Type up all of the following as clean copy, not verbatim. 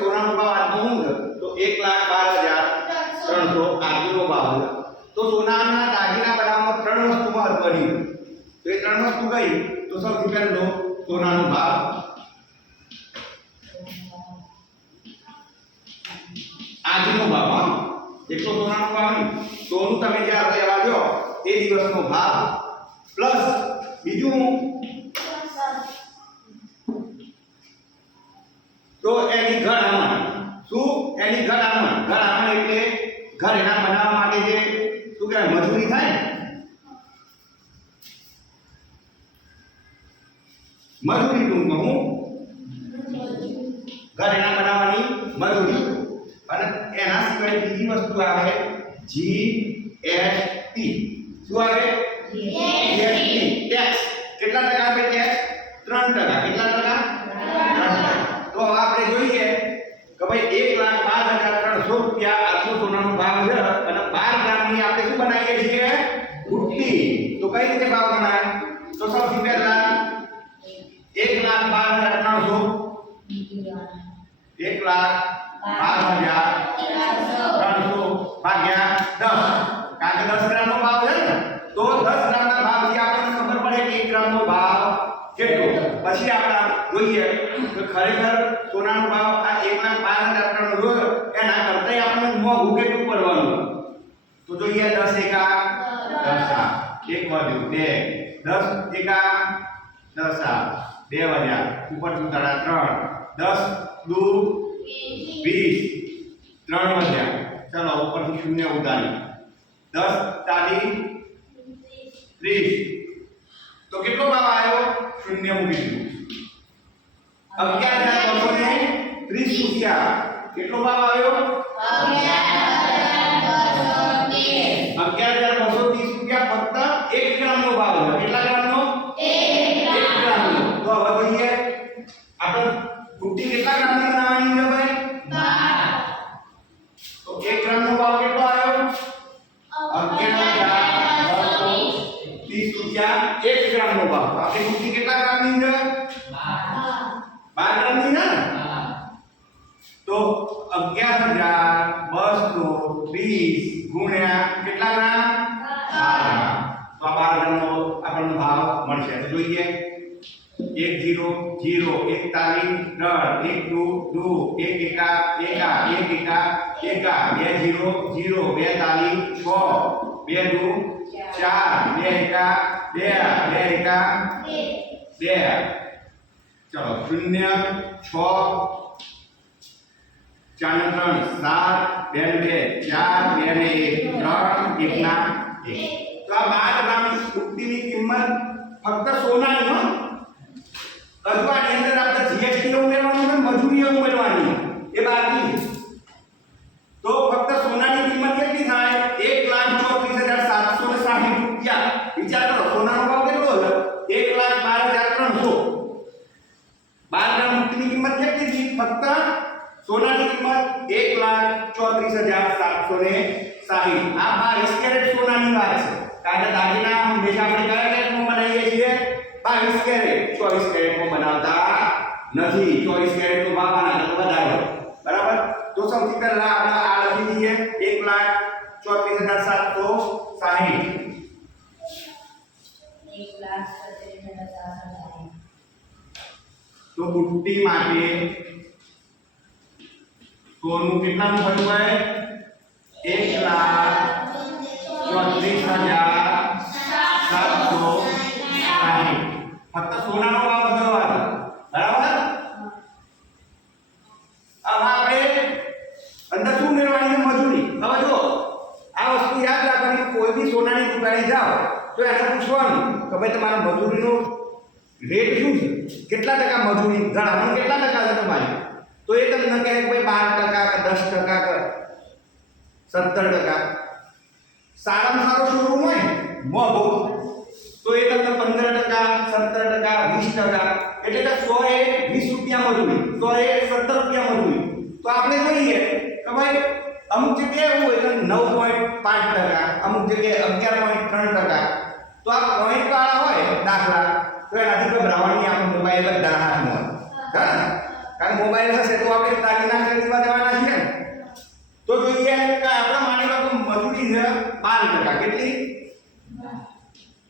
સોનાનો ભાવ આજનો શું છે તો 1,12,300 આજનો ભાવ છે. તો સોનાના દાગીના બનાવવામાં ત્રણ વસ્તુ મહત્વની છે. તો એ ત્રણ વસ્તુ કઈ તો સૌથી પહેલો સોનાનો ભાવ, આજનો ભાવ, એટલો સોનાનો ભાવ નહીં, સોનું તમે જ્યારે લેવા જો તે દિવસનો ભાવ પ્લસ બીજું તો એની ઘડામણ. શું? એની ઘડામણ. ઘડામણ એટલે ઘર એના બનાવવા માટે જે શું કહેવાય મજૂરી થાય, મજૂરી ટૂંકમાં હું ઘર એના બનાવવાની મજૂરી. અને એના સિવાય બીજી વસ્તુ આવે જીએસટી. શું આવે? GST tax. કેટલા ટકા આપે ટેક્સ? 3%. કેટલા ટકા? 3%. તો હવે આપણે જોઈએ કે ભાઈ 1,12,300 રૂપિયા આજનો સોનાનો ભાવ છે અને 12 ગ્રામની આપણે શું બનાવીએ છીએ? બુટ્ટી. તો કઈ રીતે ભાવ ગણાય? તો સૌથી પહેલા 1,12,300 ભાગ્યા 10. કારણ કે 10 ગ્રામનો ભાવ છે ને, તો 10 ગ્રામના ભાવથી આપણને ખબર પડે કે 1 ગ્રામનો ભાવ કેટલો. પછી આપણે જોઈએ કે ખરેખર સોનાનો ભાવ આ 1,12,300 એના કરતા આપણને મોંઘું કેટલું પડવાનું. તો જોઈએ 10 એકા 10 એક વધ્યું 2, 10 એકા 10 2 વધ્યા ઉપર સુધારા 3, 10 દુ 20 3 વધ્યા. ચલો ઉપરથી શૂન્ય ઉતારી 10 તાલી 30. તો કેટલો ભાવ આવ્યો? શૂન્ય મૂકી દીધું. 11,230 રૂપિયા. કેટલો ભાવ આવ્યો? 11,230 રૂપિયા ફક્ત 1 ગ્રામનો ભાવ છે. કેટલા ગ્રામનો? 1 ગ્રામનો. તો હવે જોઈએ આપણે બુટ્ટી કેટલા ગ્રામની બનાવવાની છે ભાઈ? 12. તો 1 ગ્રામનો ભાવ કેટલો આવ્યો? 11,230 રૂપિયા 1 ગ્રામનો ભાવ. આપણી બુટ્ટી કેટલા ગ્રામની છે? 12 ગ્રામની છે. તો 11,230 ગુણ્યા કેટલા ગ્રામ? 12 ગ્રામ. તો આ 12 ગ્રામનો આપણને ભાવ મળશે. તો જોઈએ 1 0 0 41 3 1 2 2 1 એકા 1 એકા 1 એકા 2 0 0 2 તાલી 6 2 દુ 4 2 એકા 2 2 એકા 2. ચલો 0 6 4 ને 3 7 2 ને 2 4 2 ને 1 3 1 ના 1. તો આ 12 ગ્રામ બુટ્ટીની કિંમત ફક્ત સોનાની હો. અજવાની અંદર આપણે જીએસટી ઉમેરવાનું છે, મજૂરી ઉમેરવાની એ બાકી છે. તો ફક્ત સોનાની કિંમત કેટલી થાય? 1,34,760 રૂપિયા. વિચાર કરો સોનાનો ભાવ કેટલો છે? 1,12,300. 12 ગ્રામ બુટ્ટીની કિંમત કેટલી છે? ફક્ત સોનાની કિંમત 1,34,760. આ 22 કેરેટ સોનાની વાત છે. કારણ કે દાગીના હંમેશા આપણે કયા કેરેટમાં બનાવીએ છીએ? 22 કેરેટ. 24 કેરેટમાં બનાવતા નથી. 24 કેરેટનો ભાવ આના કરતા વધારે. બરાબર. તો સૌથી પહેલા આપણે આ લખી દઈએ 1,34,760. તો બુટ્ટી માટે સોનું કેટલાનું થયું હોય? 1,34,760. ફક્ત સોનાનો ભાવ થયો આ. બરાબર. હવે આપણે અંદર શું ઉમેરવાની છે? મજૂરી. હવે જો આ વસ્તુ યાદ રાખવાની, કોઈ બી સોનાની દુકાને જાઓ તો એને પૂછવાનું કે ભાઈ તમારા મજૂરીનો રેટ શું છે? કેટલા ટકા મજૂરી? ઘણા કેટલા ટકા છે તમારી? તો એ તમને કહે કે ભાઈ 12% કે 10% કે 17%. સારામાં સારો શોરૂમ હોય મોંઘો તો એ તમને 15%, 17%, 20%. એટલે કે 100 એ 20 રૂપિયા મજૂરી, 100 એ 17 રૂપિયા મજૂરી. તો આપણે જોઈએ કે ભાઈ અમુક જગ્યાએ એવું હોય કે 9.5%, અમુક જગ્યાએ 11.3%. તો આ પોઈન્ટ વાળા હોય દાખલા તો એનાથી ગભરાવાની આપણે મોબાઈલ બધા હાથમાં. હા, કારણ મોબાઈલ હશે તો આપણે દાગીના 12%. કેટલી?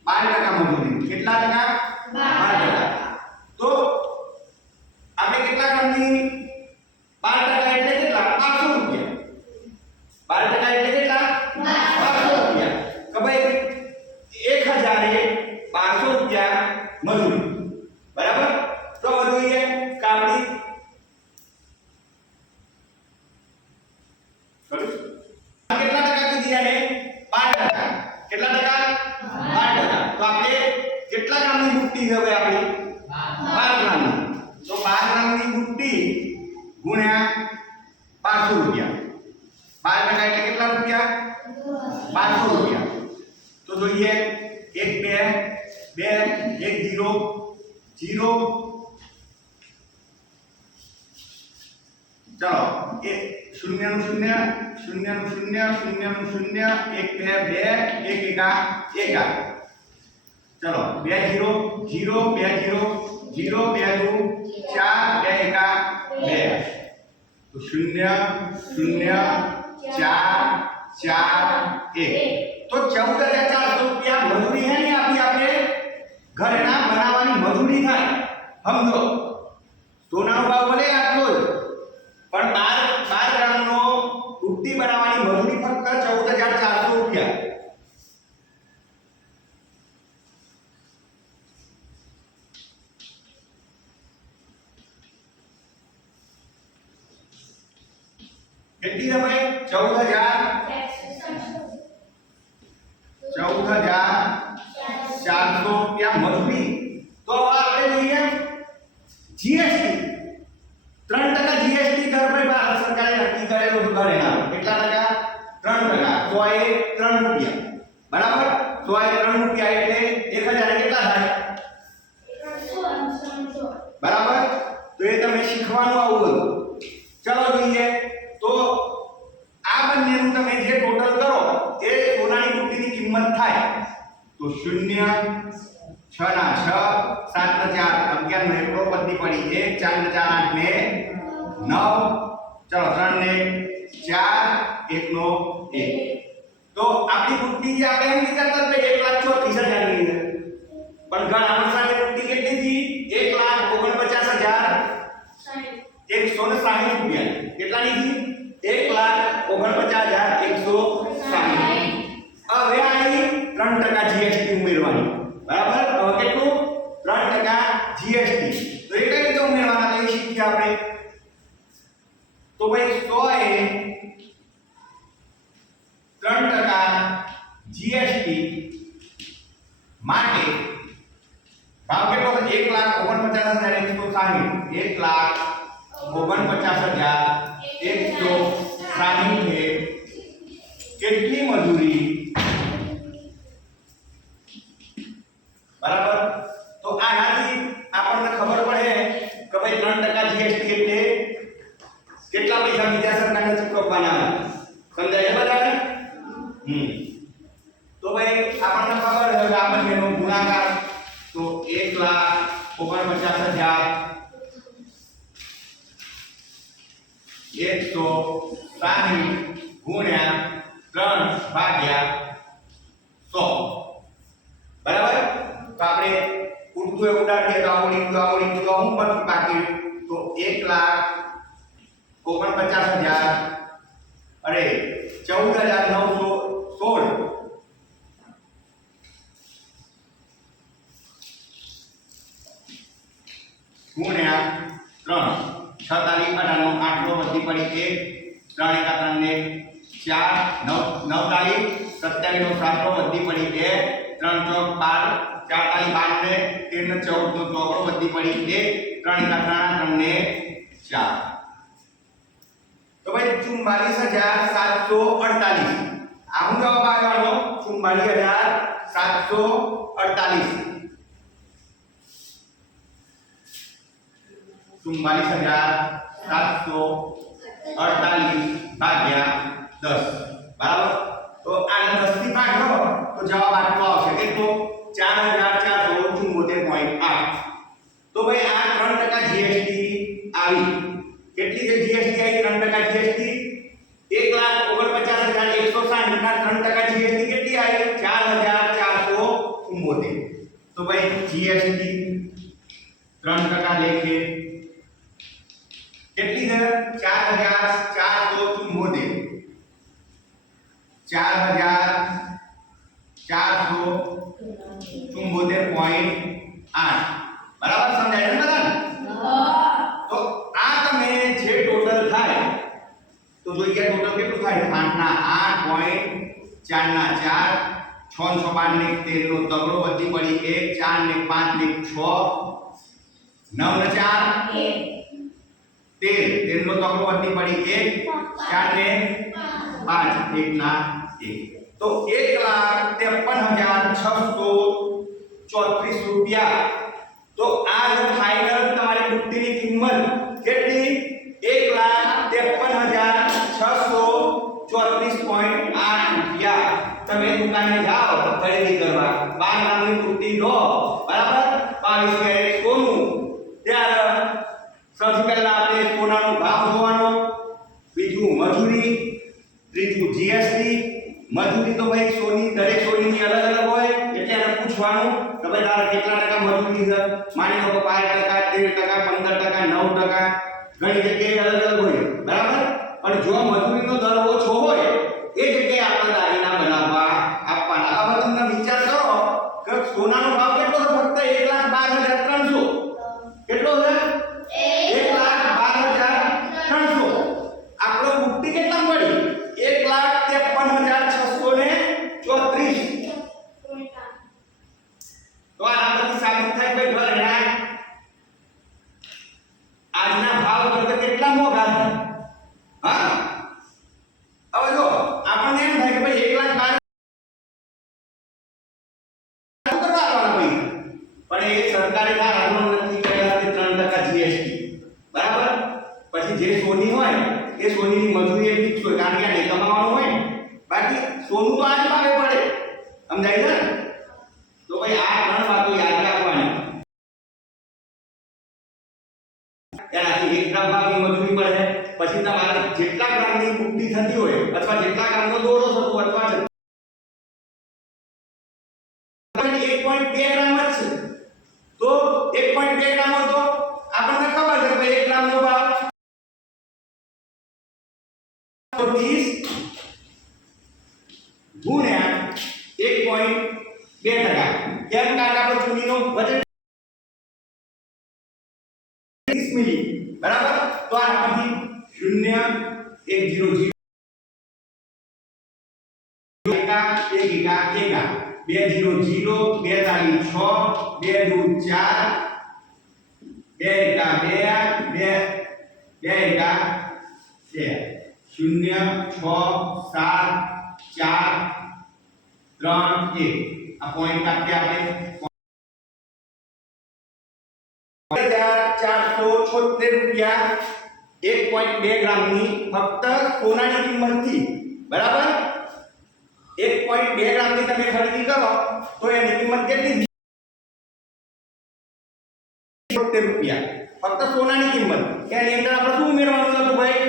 12% મજૂરી. કેટલા ટકા? 12%. તો આપણે કેટલા કામની 12% એટલે કેટલા? 500 રૂપિયા. 12% એટલે કેટલા? 500 રૂપિયા. તો ભાઈ 1000 એ 500 રૂપિયા મજૂરી. બરાબર? તો વધુ એ કાપડી કેટલા ટકા કીધી આને? 12%. કેટલા ટકા? 12%. તો આપણે કેટલા ગ્રામની બુટ્ટી છે હવે આપણી? 12 ગ્રામની. તો 12 ગ્રામની બુટ્ટી ગુણ્યા 500 રૂપિયા. 12% એટલે કેટલા રૂપિયા? 500 રૂપિયા. તો જોઈએ 1 2 2 1 0 0. ચાલો એ 0 નું 0 0 નું 0 0 નું 0 1 2 2 1 1 1. ચલો 2 0 0 2 0 0 2 4 2 1 2. તો 0 0 4 4 1. તો 14400 રૂપિયા મજૂરી હે ને આપી આપણે ઘરના બનાવવાની મજૂરી થાય. સમજો સોનાનો ભાવ ભલે આટલો જ પણ 12 ગ્રામનો બુટ્ટી બનાવવાની મજૂરી ફક્ત 14400 રૂપિયા. કેટલી છે ભાઈ? 14400 રૂપિયા મજૂરી. તો આપણે જોઈએ જીએસટી 3% જીએસટી દર પર ભારત સરકારે નક્કી કરેલો છે ઘરેણા. કેટલા ટકા? 3%. 100 એ 3 રૂપિયા. બરાબર? 100 એ 3 રૂપિયા એટલે 1000 એ કેટલા થાય? બરાબર? તો એ તમે શીખવાનું આવું બધું. ચલો જોઈએ. તો આ બંનેનું તમે જે ટોટલ કરો એ સોનાની બુટ્ટીની કિંમત થાય. તો 0 6 ના 6 7 ના 4 11 નો એકડો પદ્ધી પડી 1 4 ના 4 8 ને 9. ચલો 3 ને 4 1 નો 1. તો આપણી બુટ્ટી જે આપણે એમ વિચારતા કે 1,34,000 ની છે પણ ઘણા માણસની બુટ્ટી કેટલી હતી? 1,49,160 રૂપિયા. કેટલાની હતી? 1,49,160. હવે આની 3% જીએસટી ઉમેરવાની. બરાબર? હવે કેટલું? 3% જીએસટી. તો એ કઈ રીતે ઉમેરવાના તે શીખ્યા આપણે. તો ભાઈ 100 એ 3% જીએસટી માટે ભાવ કેટલો છે? 1,49,160. 1,49,160 કેટલી મજૂરી? બરાબર? તો આનાથી આપણને ખબર પડે કે ભાઈ 3% જીએસટી એટલે કેટલા પૈસા બીજા સરકારને ચૂકવવાના. સમજાય છે બરાબર? તો ભાઈ આપણને ખબર છે કે આ બંનેનો ગુણાકાર તો 1,49,160 ગુણ્યા 3/100. બરાબર? તો આપણે ઉર્દુ એ ઉડાડીએ તો આવડી તો હું પણ બાકી તો 1,49,000 અરે 14,916 ગુણ્યા 3 6 તારીખ 18 નો 8 નો વધી પડી 1 3 1 3 ને 4 9 તારીખ 27 નો 7 નો વધી પડી 2 3 ચોક 12 4 તારીખ 12 ને 13 ને 14 નો ચોકડો વધી પડી 1 3 1 3 ને 4. તો ભાઈ 44,748. આ હું જવાબ આવ્યો 44,748. 44,748 ભાગ્યા 10. બરાબર? તો આને 10 થી ભાગો તો જવાબ આટલો આવશે. કેટલો? 4,474.8. તો ભાઈ આ 3% જીએસટી આવી. કેટલી છે જીએસટી આવી? 3% જીએસટી 1,49,160 ના 3% જીએસટી 4474.8 બરાબર સમજાય છે બધાને? તો આ તમે જે ટોટલ થાય તો જોઈએ ટોટલ કેટલું થાય 8 ના 8 4 ના 4 6 12 ને 13 નો તગડો વધી પડી 1 4 ને 5 ને 6 9 ને 4 13 નો તગડો વધી પડી 1 4 ને 5 1 ના 1 તો 1,53,634 રૂપિયા તો આ જે ફાઇનલ તમારી બુટ્ટીની કિંમત કેટલી 1,53,634.8 રૂપિયા તમે દુકાને જાઓ ખરીદી કરવા 12 ગ્રામની બુટ્ટી લો બરાબર 22 કેરેટ સોનું ત્યારે સૌથી પહેલા આપણે સોનાનો ભાવ જોવાનો બીજું મજૂરી ત્રીજું જીએસટી મજૂરી તો ભાઈ સોની દરેક સોનીની અલગ અલગ હોય એટલે એને પૂછવાનું કે ભાઈ તારે કેટલા ટકા મજૂરી છે માની લો કે 5% 13% 15% 9% ઘણી જગ્યાએ અલગ અલગ હોય બરાબર પણ જો મજૂરીનો દર ઓછો હોય એ જગ્યાએ આપણે દાગીના બનાવવા આપવાના હવે તમને વિચાર કરો કે સોનાનો ભાવ કેટલો છે ફક્ત 1,12,300 કેટલો છે 1,12,300 આપણો બુટ્ટી કેટલા મળી 1,53,634 તો આ બધી સાબિત થાય ભાઈ ઘર ના આજના ભાવ કરતા કેટલા મોંઘા છે હા હવે જો આપણને એમ થાય કે ભાઈ 1,12,000 કરવા આવવાના પણ એ સરકારે ના આગળ નથી કર્યા તે 3% જીએસટી બરાબર પછી જે સોની હોય એ સોનીની મજૂરી એ ફિક્સ હોય કારણ કે આ નહીં કમાવાનું હોય બાકી સોનું તો આજ ભાવે પડે સમજાય છે તો ભાઈ આ ત્રણ વાતો યાદ રાખવાની એનાથી 1 ગ્રામ ભાવની મજૂરી પડે પછી તમારે જેટલા ગ્રામની બુટ્ટી થતી હોય અથવા જેટલા ગ્રામનો દોરો થતો અથવા 1.2 ગ્રામ જ છે તો 1.2 ગ્રામ હોય તો આપણને ખબર છે કે 1 ગ્રામનો ભાવ 30 ગુણ્યા 1.2% કેમ કારણ કે આપણો ચૂનીનો વજન 30 મિલી બરાબર તો આ પછી 0 1 0 0 એકા 1 એકા 2 0 0 2 તાળી 6 2 દૂ 4 2 એકા 2 2 એકા 2 0 6 7 4 3 1 આ પોઈન્ટ આપીએ આપણે 1,476 રૂપિયા 1.2 ગ્રામની ફક્ત સોનાની કિંમતથી બરાબર 1.2 ગ્રામની તમે ખરીદી કરો તો એની કિંમત કેટલી 70 રૂપિયા ફક્ત સોનાની કિંમત એની અંદર આપણે શું ઉમેરવાનું હતું ભાઈ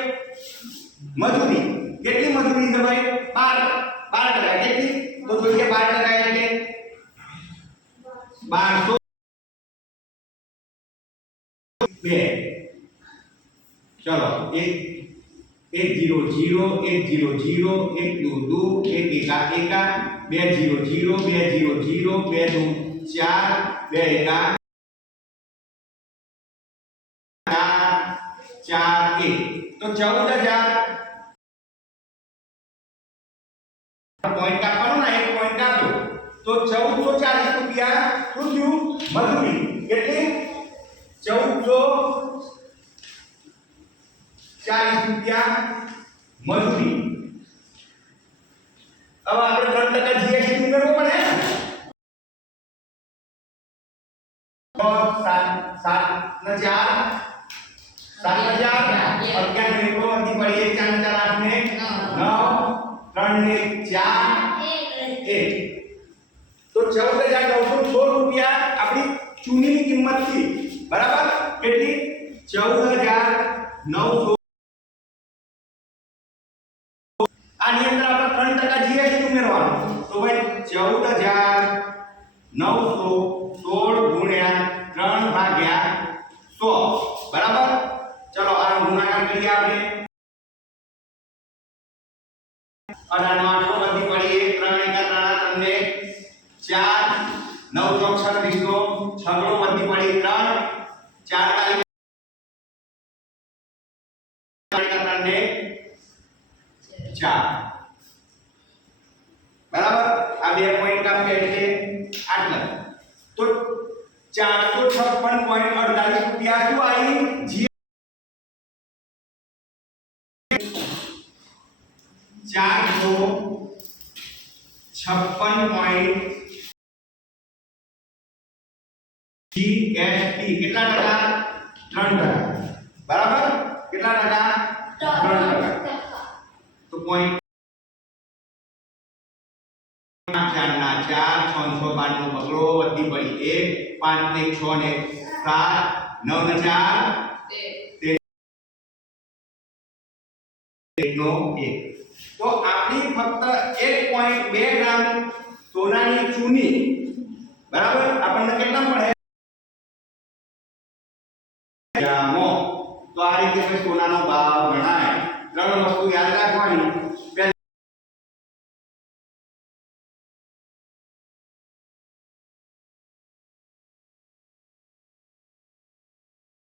મજૂરી કેટલી મજૂરી છે ભાઈ 12% કેટલી તો જોઈએ 12% એટલે 1200 2 ચલો 1 1 0 0 1 0 0 1 2 2 1 એકા 1 2 0 0 2 0 0 2 દૂ 4 2 એકા 4 1 તો 14,000 પોઈન્ટ આપવાનો ના એક પોઈન્ટ આપો તો 1440 રૂપિયા શું થયું મજૂરી કેટલી 1440 રૂપિયા મજૂરી હવે આપણે 3% જીએસટી ઉમેરવો પડે ને 7 ને 4 7,000 11 ને 1 વધી પડી 4 ને 4 8 ને 9 3 ને 4 1 તો 14,916 રૂપિયા આપણી ચૂનીની કિંમત થી બરાબર કેટલી 14,900 આની અંદર આપણે 3% જીએસટી ઉમેરવાનું તો ભાઈ 14,916 ગુણ્યા 3 ભાગ્યા 100 બરાબર ચલો આ ગુણાકાર કરીએ આપણે 18 નો 8 વધી પડી 1 3 ને 4 9 ચોક 26 નો 6 વધી પડી 3 4 તારીખ 3 ને 4 બરાબર આ બે પોઈન્ટ કાપે એટલે આટલા તો 456.48 રૂપિયા શું આવી જી 456. જીએસટી કેટલા ટકા 3%. બરાબર કેટલા ટકા 3%. તો પોઈન્ટ 4 ના 4 612 નો બગડો વધી પડી 1 5 ને 6 ને 7 9 ને 4 નો 1 તો આપણી ફક્ત 1.2 ગ્રામ સોનાની ચૂની બરાબર આપણને કેટલા મળે ગ્રામો. તો આ રીતે સોનાનો ભાવ ગણાય. ત્રણ વસ્તુ યાદ રાખવાની